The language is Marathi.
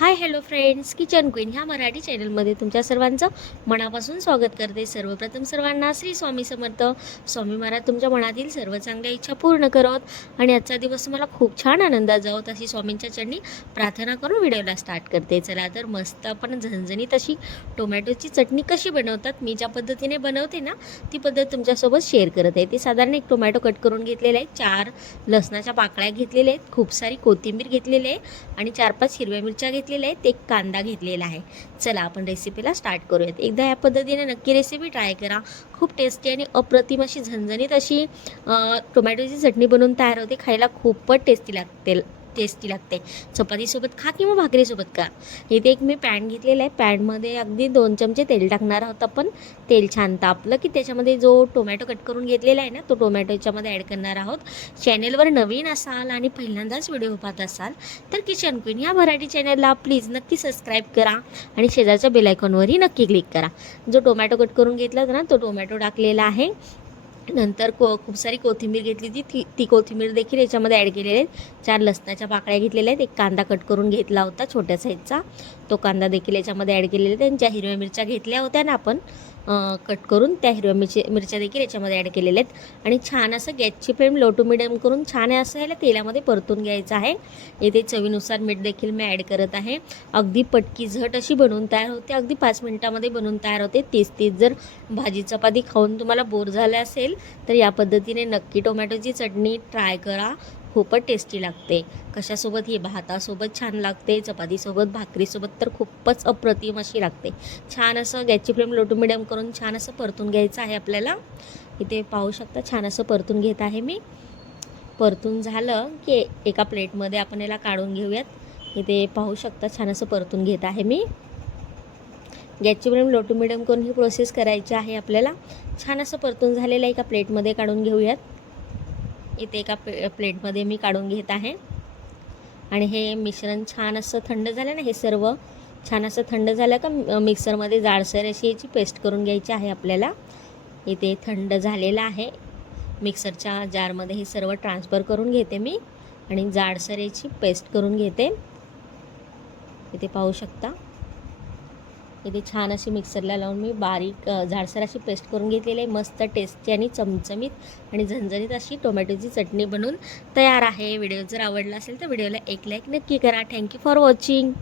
Hi hello friends, kitchen queen ह्या मराठी चॅनलमध्ये तुमच्या सर्वांचं मनापासून स्वागत करते. सर्वप्रथम सर्वांना श्री स्वामी समर्थ. स्वामी महाराज तुमच्या मनातील सर्व चांगल्या इच्छा पूर्ण करत आणि आजचा दिवस तुम्हाला खूप छान आनंदात जावत अशी स्वामींच्या चरणी प्रार्थना करून व्हिडिओला स्टार्ट करते. चला तर मस्त आपण झणझणीत अशी टोमॅटोची चटणी कशी बनवतात, मी ज्या पद्धतीने बनवते ना ती पद्धत तुमच्यासोबत शेअर करत आहे. ते साधारण एक टोमॅटो कट करून घेतलेला आहे, 4 लसणाच्या पाकळ्या घेतलेल्या आहेत, खूप सारी कोथिंबीर घेतलेली आहे आणि 4-5 हिरव्या मिरच्या घेतलेल्या आहेत, एक कांदा घेतलेला आहे. चला आपण रेसिपीला स्टार्ट करूयात. एकदा या पद्धतीने नक्की रेसिपी ट्राय करा. खूप टेस्टी आणि अप्रतिम अशी झणझणीत अशी टोमॅटोची चटणी बनवून तयार होते. खायला खूपच टेस्टी लागते. चपातीसोबत खा किंवा भाकरीसोबत खा. इथे एक मी पॅन घेतलेला आहे. पॅनमध्ये अगदी 2 चमचे तेल टाकणार आहोत आपण. तेल छान तापलं की त्याच्यामध्ये जो टोमॅटो कट करून घेतलेला आहे ना तो टोमॅटो याच्यामध्ये ॲड करणार आहोत. चॅनेलवर नवीन असाल आणि पहिल्यांदाच व्हिडिओ पाहत असाल तर किचन क्वीन या मराठी चॅनलला प्लीज नक्की सबस्क्राईब करा आणि शेजारच्या बेल आयकॉनवरही नक्की क्लिक करा. जो टोमॅटो कट करून घेतला होता ना तो टोमॅटो टाकलेला आहे. नंतर खूप सारी कोथिंबीर घेतली ती कोथिंबीर देखील याच्यामध्ये ॲड केलेली आहेत. 4 लसणाच्या पाकळ्या घेतलेल्या आहेत. एक कांदा कट करून घेतला होता छोट्या साईजचा, तो कांदा देखील याच्यामध्ये ॲड केलेला आहे. त्यांच्या हिरव्या मिरच्या घेतल्या होत्या ना आपण कट करून, त्या हिरव्या मिरच्या देखील याच्यामध्ये ॲड केलेल्या आहेत आणि छान असं गॅसची फ्लेम लो टू मिडियम करून छान असं ह्याला तेलामध्ये परतून घ्यायचं आहे. इथे चवीनुसार मीठ देखील मी ॲड करत आहे. अगदी पटकी झट अशी बनवून तयार होते, अगदी 5 मिनिटामध्ये बनवून तयार होते. तीच जर भाजी चपाती खाऊन तुम्हाला बोर झालं असेल तर या पद्धतीने नक्की टोमॅटोची चटणी ट्राय करा. खूपच टेस्टी लागते. कशासोबत, ही भातासोबत छान लागते, चपातीसोबत, भाकरीसोबत तर खूपच अप्रतिम अशी लागते. छान असं गॅसची फ्लेम लो टू मिडियम करून छान असं परतून घ्यायचं आहे आपल्याला. इथे पाहू शकता छान असं परतून घेत आहे मी. परतून झालं की एका प्लेटमध्ये आपण याला काढून घेऊयात. इथे पाहू शकता छान असं परतून घेत आहे मी. गॅसची फ्लेम लो टू मिडियम करून ही प्रोसेस करायची आहे आपल्याला. छान असं परतून झालेलं एका प्लेटमध्ये काढून घेऊयात. इथे एका प्लेटमध्ये मी काढून घेत आहे आणि हे मिश्रण छान असं थंड झालं ना, हे सर्व छान असं थंड झालं का मिक्सरमध्ये जाडसर अशी याची पेस्ट करून घ्यायची आहे आपल्याला. इथे थंड झालेलं आहे. मिक्सरच्या जारमध्ये हे सर्व ट्रान्सफर करून घेते मी आणि जाडसर याची पेस्ट करून घेते. इथे पाहू शकता इथे छान अशी मिक्सरला लावून मी बारीक जाडसर अशी पेस्ट करून घेतलेली आहे. मस्त टेस्टी आणि चमचमीत आणि झणझणीत अशी टोमॅटोची चटणी बनवून तयार आहे. व्हिडिओ जर आवडला असेल तर व्हिडिओला एक लाईक नक्की करा. Thank you for watching.